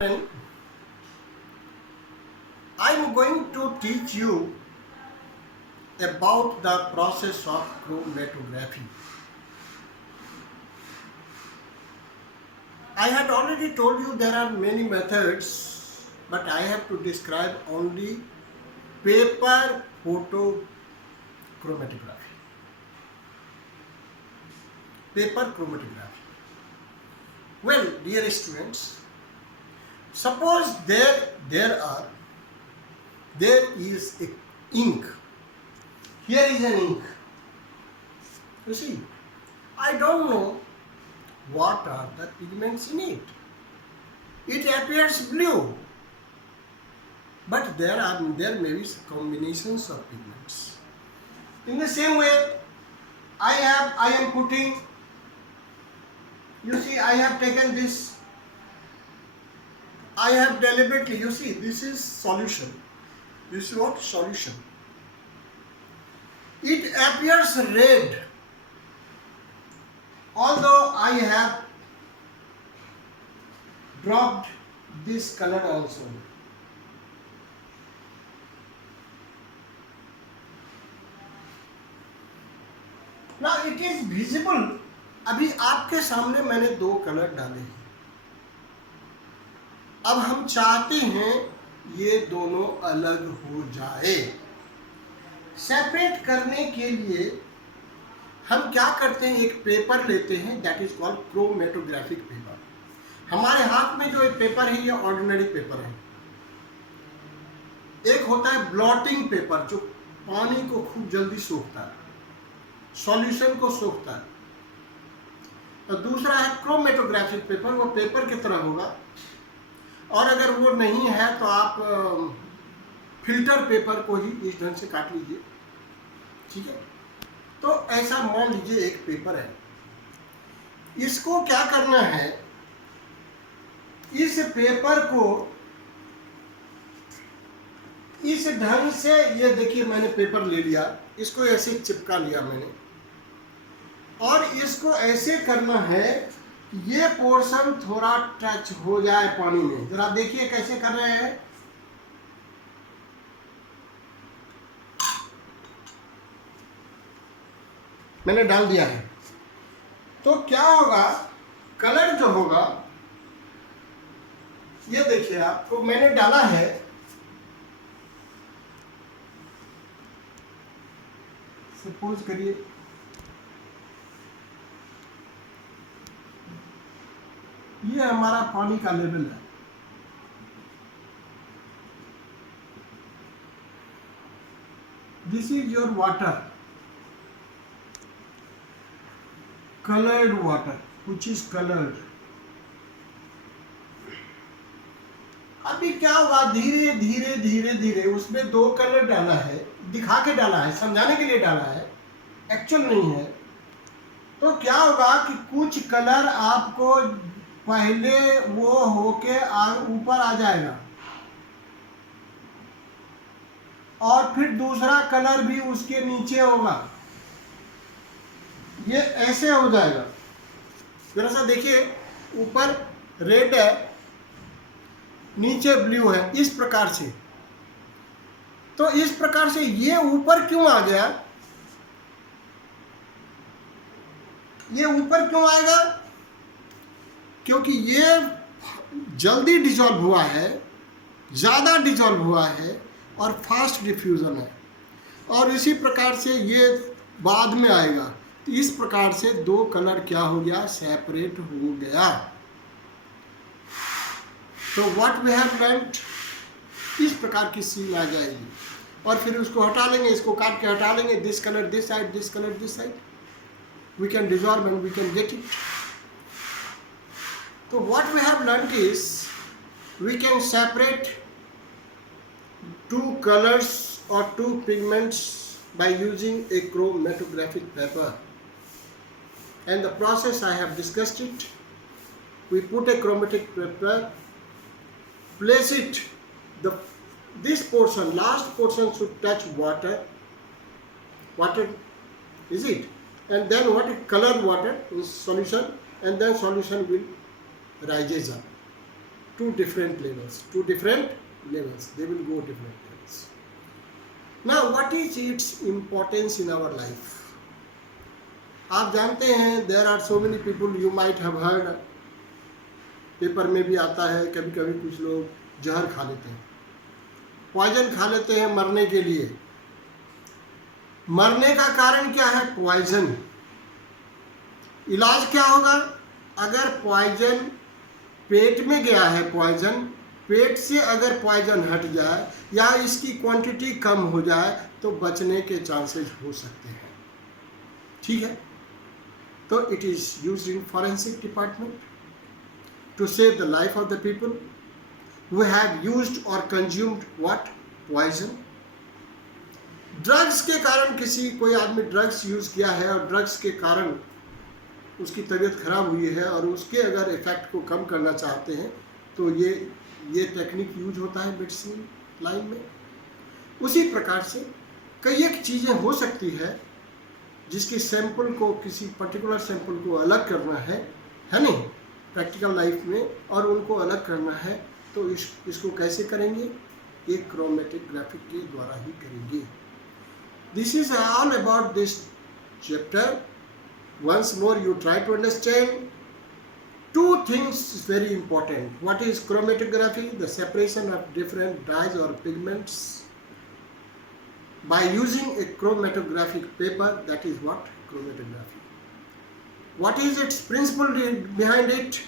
I am going to teach you about the process of chromatography. I had already told you there are many methods, but I have to describe only paper photochromatography. Paper chromatography. Well, dear students, suppose there is a ink. Here is an ink. You see, I don't know what are the pigments in it. It appears blue, but there may be combinations of pigments. In the same way, I am putting. You see, I have taken this. I have deliberately. You see, this is solution. This is what solution. It appears red, although I have dropped this color also. Now it is visible. अभी आपके सामने मैंने दो colour डाले हैं. अब हम चाहते हैं ये दोनों अलग हो जाए. सेपरेट करने के लिए हम क्या करते हैं, एक पेपर लेते हैं, that is called chromatographic paper. हमारे हाथ में जो एक पेपर है ये ऑर्डिनरी पेपर है. एक होता है ब्लॉटिंग पेपर जो पानी को खूब जल्दी सोखता है, सॉल्यूशन को सोखता है. तो दूसरा है क्रोमेटोग्राफिक पेपर, वो पेपर की तरह होगा. और अगर वो नहीं है तो आप फिल्टर पेपर को ही इस ढंग से काट लीजिए. ठीक है. तो ऐसा मान लीजिए एक पेपर है. इसको क्या करना है, इस पेपर को इस ढंग से, ये देखिए मैंने पेपर ले लिया, इसको ऐसे चिपका लिया मैंने, और इसको ऐसे करना है कि ये पोर्शन थोड़ा टच हो जाए पानी में. जरा देखिए कैसे कर रहे हैं. मैंने डाल दिया है. तो क्या होगा, कलर जो होगा, ये देखिए आपको मैंने डाला है. सपोज करिए ये हमारा पानी का लेवल है. This is your water, colored water which is colored. अभी क्या होगा, धीरे धीरे धीरे धीरे उसमें दो कलर डाला है, दिखा के डाला है, समझाने के लिए डाला है, एक्चुअल नहीं है. तो क्या होगा कि कुछ कलर आपको पहले वो होके ऊपर आ जाएगा, और फिर दूसरा कलर भी उसके नीचे होगा. ये ऐसे हो जाएगा. जरा सा देखिए, ऊपर रेड है, नीचे ब्लू है, इस प्रकार से. तो इस प्रकार से ये ऊपर क्यों आ गया, ये ऊपर क्यों आएगा, क्योंकि ये जल्दी डिजॉल्व हुआ है, ज़्यादा डिजॉल्व हुआ है, और फास्ट डिफ्यूज़न है. और इसी प्रकार से ये बाद में आएगा. तो इस प्रकार से दो कलर क्या हो गया, सेपरेट हो गया. तो व्हाट वी हैव लर्नड, इस प्रकार की सील आ जाएगी. और फिर उसको हटा लेंगे, इसको काट के हटा लेंगे. This colour this side, this colour this side, we can dissolve and we can get it. तो what we have learned is we can separate two colors or two pigments by using a chromatographic paper, and the process I have discussed it. We put a chromatic paper, place it, this portion, last portion should touch water is it, and then what is colored water is solution, and then solution will rises up. two different levels. They will go different levels. Now, what is its importance in our life? आप जानते हैं, there are so many people, you might have heard, paper में भी आता है, कभी कभी कुछ लोग जहर खा लेते हैं, पॉइजन खा लेते हैं मरने के लिए। मरने का कारण क्या है? पॉइजन। इलाज क्या होगा? अगर पॉइजन पेट में गया है, पॉइजन पेट से अगर पॉइजन हट जाए या इसकी क्वांटिटी कम हो जाए तो बचने के चांसेस हो सकते हैं। ठीक है, तो it is used in forensic department to save the life of the people who have used or consumed what? Poison. Drugs के कारण कोई आदमी ड्रग्स यूज किया है और ड्रग्स के कारण उसकी तबीयत खराब हुई है और उसके अगर इफेक्ट को कम करना चाहते हैं तो ये टेक्निक यूज होता है मेडिसिन लाइन में। उसी प्रकार से कई एक चीज़ें हो सकती है जिसकी सैंपल को, किसी पर्टिकुलर सैंपल को अलग करना है नहीं, प्रैक्टिकल लाइफ में, और उनको अलग करना है तो इसको कैसे करेंगे? एक क्रोमेटोग्राफी के द्वारा ही करेंगे। This is all about this chapter. Once more you try to understand two things is very important. What is chromatography? The separation of different dyes or pigments by using a chromatographic paper. That is what? Chromatography. What is its principle behind it?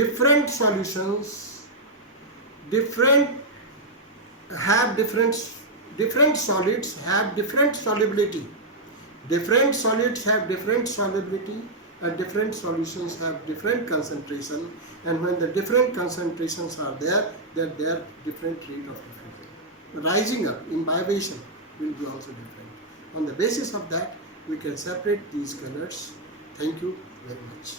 Different solutions have different solids have different solubility. Different solids have different solubility and different solutions have different concentration, and when the different concentrations are there, then they are different rate of different. Rising up, imbibation will be also different. On the basis of that, we can separate these colors. Thank you very much.